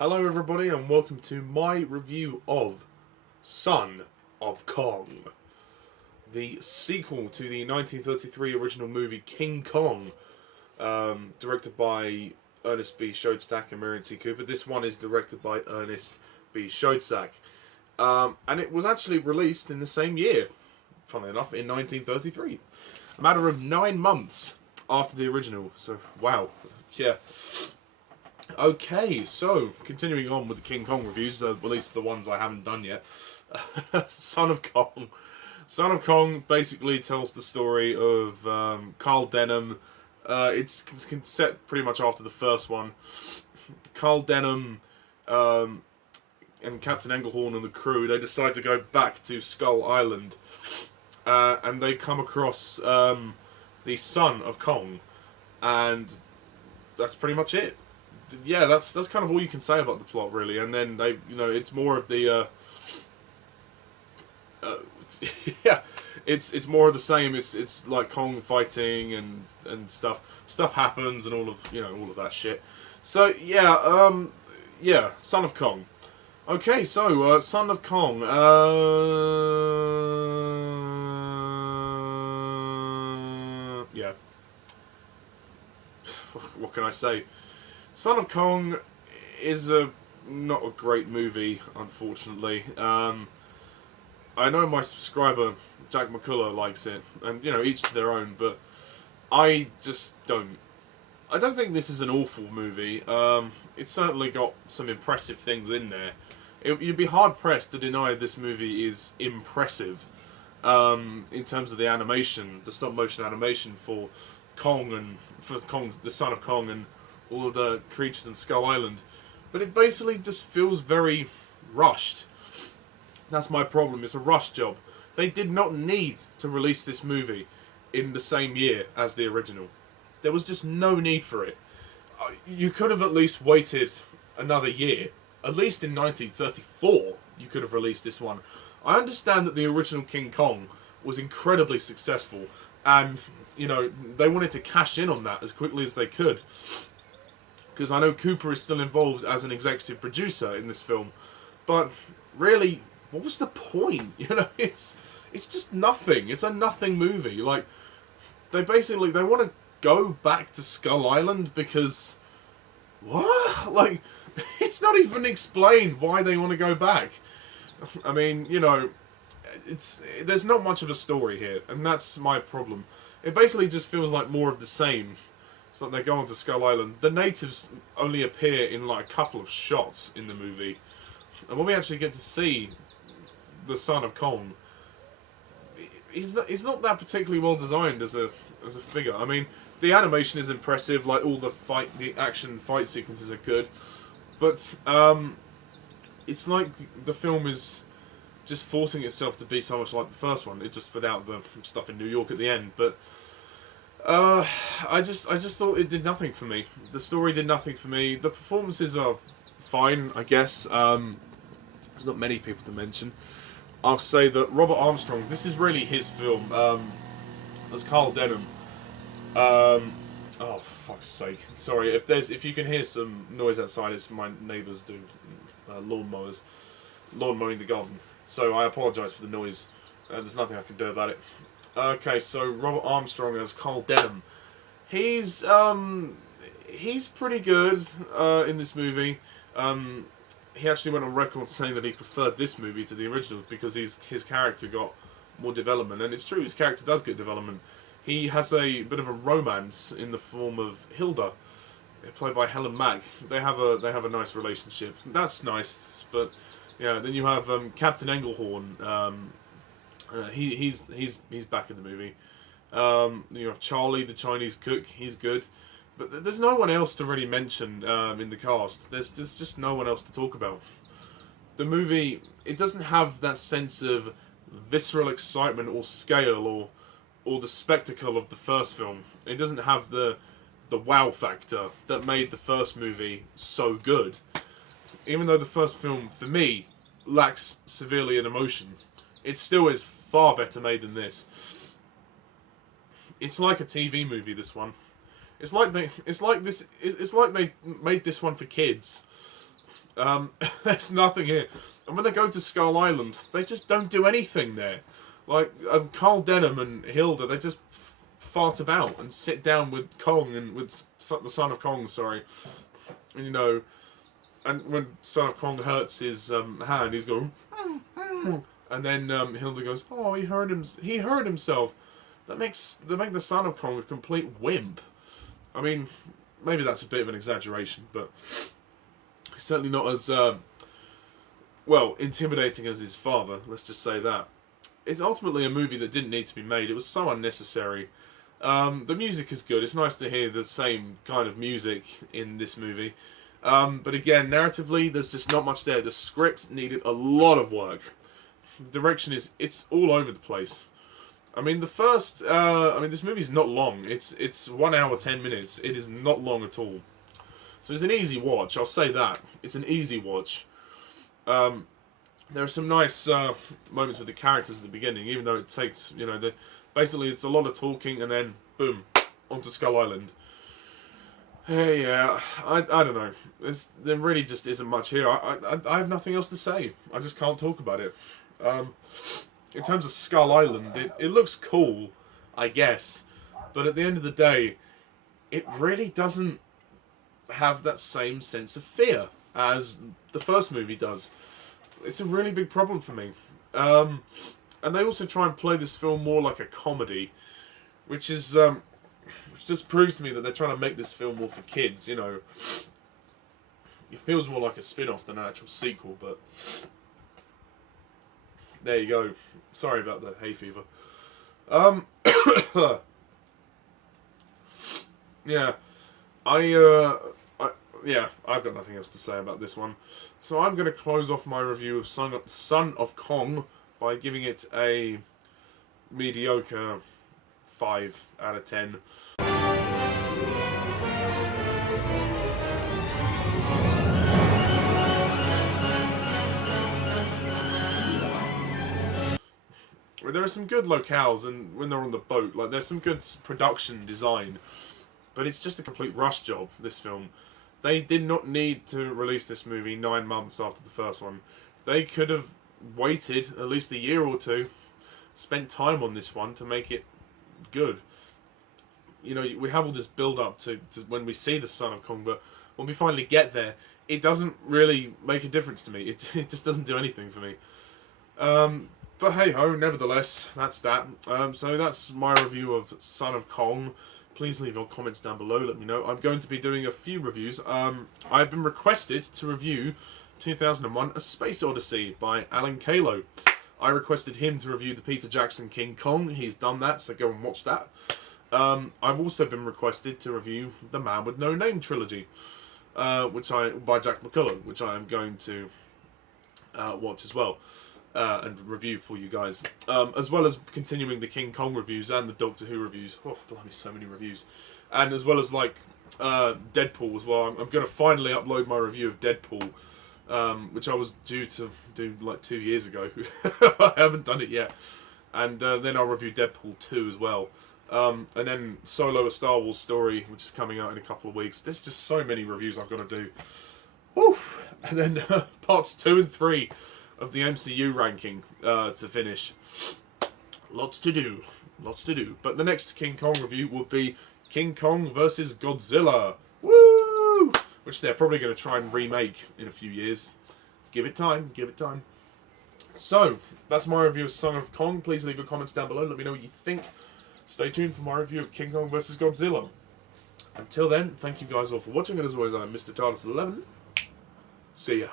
Hello everybody and welcome to my review of Son of Kong, the sequel to the 1933 original movie King Kong, directed by Ernest B Shoedsack and Miriam T. Cooper. This one is directed by Ernest B Shoedsack, and it was actually released in the same year, funnily enough, in 1933. A matter of 9 months after the original, so wow, yeah. Okay, so continuing on with the King Kong reviews, at least the ones I haven't done yet. Son of Kong. Son of Kong basically tells the story of Carl Denham. It's set pretty much after the first one. Carl Denham and Captain Englehorn and the crew, they decide to go back to Skull Island. And they come across the son of Kong. And that's pretty much it. Yeah, that's kind of all you can say about the plot, really. And then they, it's more of the, yeah, it's more of the same. It's like Kong fighting and stuff. Stuff happens and all of that shit. So yeah, yeah, Son of Kong. Okay, so Son of Kong. Yeah. What can I say? Son of Kong is not a great movie, unfortunately. I know my subscriber Jack McCullough likes it, and each to their own. But I just don't. I don't think this is an awful movie. It's certainly got some impressive things in there. You'd be hard pressed to deny this movie is impressive in terms of the animation, the stop motion animation for Kong and the Son of Kong and all of the creatures in Skull Island, but it basically just feels very rushed. That's my problem. It's a rush job. They did not need to release this movie in the same year as the original. There was just no need for it. You could have at least waited another year. At least in 1934, you could have released this one. I understand that the original King Kong was incredibly successful, and they wanted to cash in on that as quickly as they could. Because I know Cooper is still involved as an executive producer in this film, but really, what was the point? It's just nothing. It's a nothing movie. Like, they want to go back to Skull Island because what? Like, it's not even explained why they want to go back. I mean, there's not much of a story here, and that's my problem. It basically just feels like more of the same. So they go onto Skull Island. The natives only appear in like a couple of shots in the movie, and when we actually get to see the Son of Kong, he's not that particularly well designed as a figure. I mean, the animation is impressive. Like all the action fight sequences are good, but it's like the film is just forcing itself to be so much like the first one. It just without the stuff in New York at the end, but. I just thought it did nothing for me. The story did nothing for me. The performances are fine, I guess. There's not many people to mention. I'll say that Robert Armstrong, this is really his film, as Carl Denham. Oh, for fuck's sake. Sorry, if you can hear some noise outside, it's my neighbours doing lawn mowing the garden. So I apologise for the noise. There's nothing I can do about it. Okay, so Robert Armstrong as Carl Denham. He's pretty good in this movie. He actually went on record saying that he preferred this movie to the originals because his character got more development, and it's true, his character does get development. He has a bit of a romance in the form of Hilda, played by Helen Mack. They have a nice relationship. That's nice, but yeah. Then you have Captain Englehorn. He's back in the movie. You have Charlie, the Chinese cook. He's good, but there's no one else to really mention in the cast. There's just no one else to talk about. The movie, it doesn't have that sense of visceral excitement or scale or the spectacle of the first film. It doesn't have the wow factor that made the first movie so good. Even though the first film, for me, lacks severely in emotion, it still is far better made than this. It's like a TV movie, this one. It's like they made this one for kids. There's nothing here. And when they go to Skull Island, they just don't do anything there. Like, Carl Denham and Hilda, they just fart about and sit down with Kong and with the Son of Kong, sorry. And, you know, and when Son of Kong hurts his hand, he's going, and then Hilda goes, oh, he hurt himself. They make the Son of Kong a complete wimp. I mean, maybe that's a bit of an exaggeration, but certainly not as, well, intimidating as his father, let's just say that. It's ultimately a movie that didn't need to be made. It was so unnecessary. The music is good. It's nice to hear the same kind of music in this movie. But again, narratively, there's just not much there. The script needed a lot of work. The direction it's all over the place. I mean, this movie is not long. It's 1 hour, 10 minutes. It is not long at all. So it's an easy watch, I'll say that. It's an easy watch. There are some nice moments with the characters at the beginning, even though it takes, you know, basically it's a lot of talking and then, boom, onto Skull Island. Hey, yeah, I don't know. There really just isn't much here. I have nothing else to say. I just can't talk about it. In terms of Skull Island, it looks cool, I guess. But at the end of the day, it really doesn't have that same sense of fear as the first movie does. It's a really big problem for me. And they also try and play this film more like a comedy, which just proves to me that they're trying to make this film more for kids, you know. It feels more like a spin-off than an actual sequel, but there you go. Sorry about the hay fever. Yeah, I've got nothing else to say about this one. So I'm going to close off my review of Son of Kong by giving it a mediocre 5 out of 10. There are some good locales, and when they're on the boat, like, there's some good production design, but it's just a complete rush job, this film. They did not need to release this movie 9 months after the first one. They could have waited at least a year or two, spent time on this one to make it good. You know, we have all this build-up to when we see the Son of Kong, but when we finally get there, it doesn't really make a difference to me. It just doesn't do anything for me. But hey-ho, nevertheless, that's that. So that's my review of Son of Kong. Please leave your comments down below, let me know. I'm going to be doing a few reviews. I've been requested to review 2001 A Space Odyssey by Alan Kalo. I requested him to review the Peter Jackson King Kong. He's done that, so go and watch that. I've also been requested to review The Man with No Name trilogy, by Jack McCullough, which I am going to watch as well. And review for you guys, as well as continuing the King Kong reviews and the Doctor Who reviews. Oh, blimey, so many reviews. And as well as, like, Deadpool as well. I'm going to finally upload my review of Deadpool, which I was due to do, like, 2 years ago. I haven't done it yet. And then I'll review Deadpool 2 as well. And then Solo, A Star Wars Story, which is coming out in a couple of weeks. There's just so many reviews I've got to do. Woo! And then parts 2 and 3 of the MCU ranking to finish. Lots to do. Lots to do. But the next King Kong review will be King Kong vs. Godzilla. Woo! Which they're probably going to try and remake in a few years. Give it time. Give it time. So, that's my review of Son of Kong. Please leave your comments down below. Let me know what you think. Stay tuned for my review of King Kong vs. Godzilla. Until then, thank you guys all for watching. And as always, I'm Mr. TARDIS11. See ya.